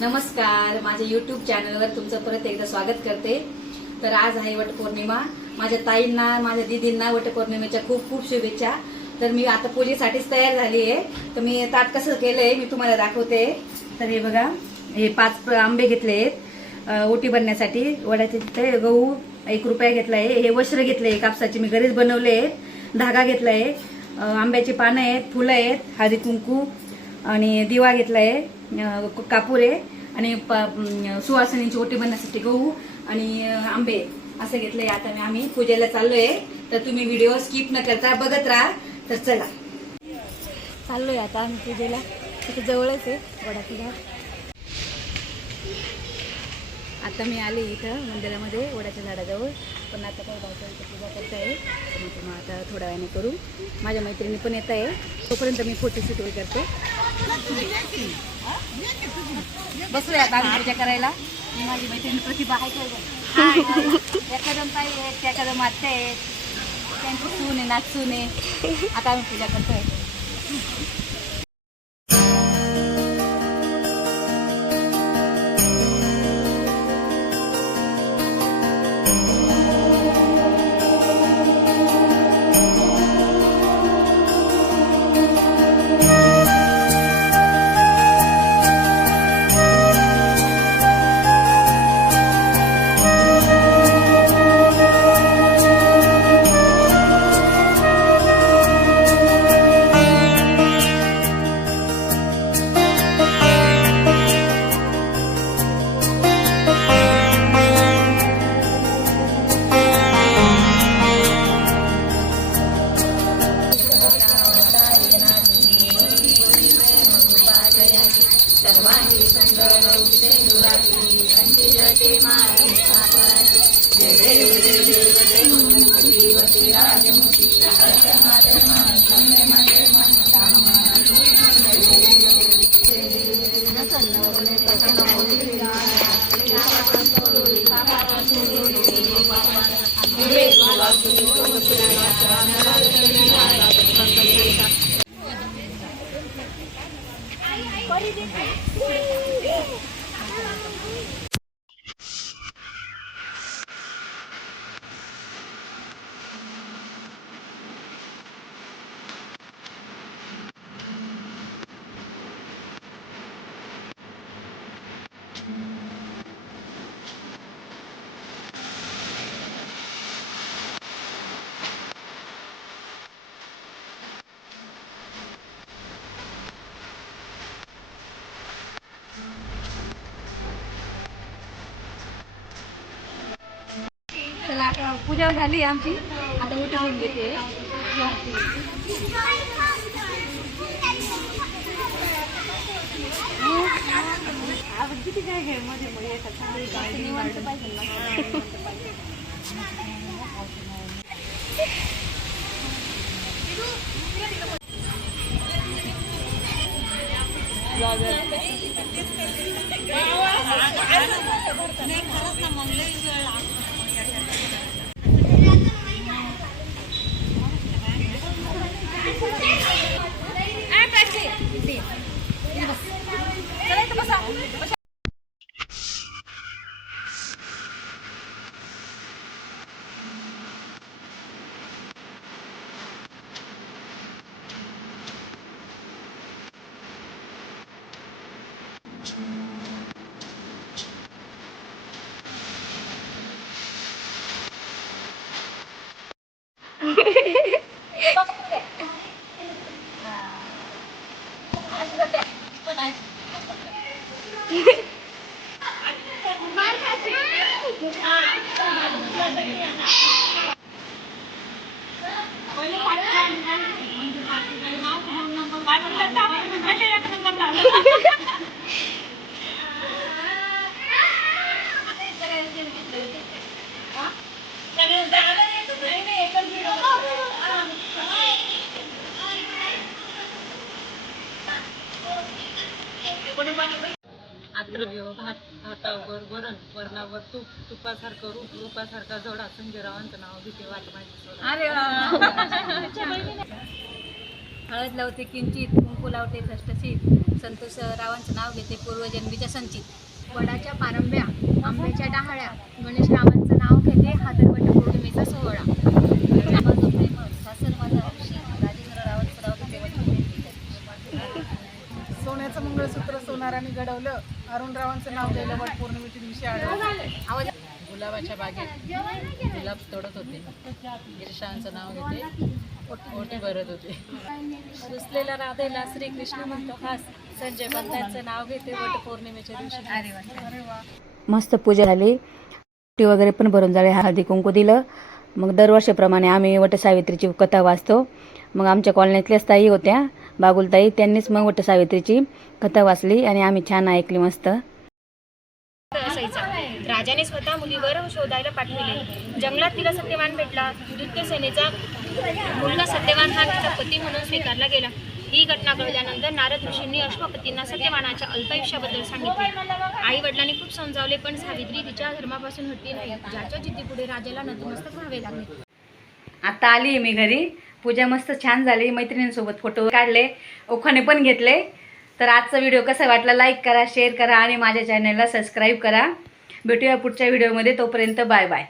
नमस्कार माझ्या युट्यूब चॅनलवर तुमचं परत एकदा स्वागत करते. तर आज आहे वटपौर्णिमा. माझ्या ताईंना माझ्या दिदींना वटपौर्णिमेच्या खूप खूप शुभेच्छा. तर मी आता पूजेसाठीच तयार झाली आहे. तर मी ताट कसं केलंय मी तुम्हाला दाखवते. तर हे बघा हे पाच आंबे घेतले आहेत. ओटी बनण्यासाठी. वड्याचे तिथे गहू एक रुपया घेतलाय. हे वस्त्र घेतले कापसाचे मी घरीच बनवले आहेत. धागा घेतलाय. आंब्याची पानं आहेत फुलं आहेत हळदी कुंकू आणि दिवा घेतला आहे कापूर आहे आणि प- सुवासिनीची ओटी बनण्यासाठी गहू आणि आंबे असं घेतलंय आता आम्ही पूजेला चाललोय. तर तुम्ही व्हिडिओ स्किप न करता बघत राहा. तर चला. चाललोय आता आम्ही पूजेला. तिथे जवळच आहे वडाची आता मी आले इथं मंदिरामध्ये वडाच्या झाडाजवळ. पण आता काय बायका पूजा करता आहे. तर मग तुम्हाला आता थोड्या वेळाने करू. माझ्या मैत्रिणी पण येत आहे. तोपर्यंत मी फोटोशूट वगैरे करते. बसूया आता आम्ही पूजा करायला. मी माझी मैत्रिणी प्रतिभा आहे काय एखादं ताई आहेत त्या एखादं माते आहेत. त्यांची सून आहे नाचसून आहे. आता आम्ही पूजा करतोय. चला आता पूजा झाली आमची आता उठवून घेते आपण किती काय घे मध्ये मध्ये येतात Ano ka ng gamla? आद्रव्य भात भातावर वरण वरणावर तूप तुपासारखं रूप रूपासारखा जोडा संजय रावांचं नाव घेते वाट माझी अरे हळद लावते किंचित कुंकू लावते ठसठसीत संतोष रावांचं नाव घेते पूर्वजन्मीच्या संचित. वडाच्या पारंब्या आंब्याच्या डहाळ्या गणेश रावांचं नाव घेते हा तर वटपौर्णिमेचा सोहळा माझं प्रेम सासर माझा हौशी राजेंद्र रावांचं नाव घेते वटपौर्णिमेच्या सोन्याचं मंगळसूत्र सोनाराने घडवलं अरुणरावांचं नाव द्यायला वट पौर्णिमेच्या दिवशी आढळलं गुलाबाच्या बागेत गुलाब तोडत होते. गिरीशांचं नाव घेते. ओटी भरत होते. रुसलेला राधेला श्रीकृष्ण म्हणतो खास संजय पंतांचं नाव घेते वटपौर्णिमेच्या दिवशी अरे वा. मस्त पूजा झाली. टी वगैरे पण भरून झाली हळदी कुंकू दिलं. मग दरवर्षीप्रमाणे आम्ही वटसावित्रीची कथा वाचतो. मग आमच्या कॉलनीतल्याच ताई होत्या. बागुलताई त्यांनीच मग वटसावित्रीची कथा वाचली आणि आम्ही छान ऐकली मस्त. असायचा राजाने स्वतः मुलीवर शोधायला पाठविले. जंगलात तिला सत्यवान भेटला. दुत्य सेनेचा मुलगा सत्यवान हा तिचा पती म्हणून स्वीकारला गेला. ही घटना कळल्यानंतर नारद ऋषींनी अश्वपतींना सत्यवानाच्या अल्पायुष्याबद्दल सांगितले. आई वडिलांनी खूप समजावले पण सावित्री तिच्या धर्मापासून हटली नाही. ज्याच्या जिद्दीपुढे राजाला नतमस्तक व्हावे लागले. आता आली मी घरी. पूजा मस्त छान झाली. मैत्रिणींसोबत फोटो काढले. ओखाने पण घेतले. तर आजचा व्हिडिओ कसा वाटला लाईक करा शेअर करा आणि माझ्या चॅनलला सबस्क्राईब करा. भेटूया पुढच्या व्हिडिओमध्ये तोपर्यंत बाय बाय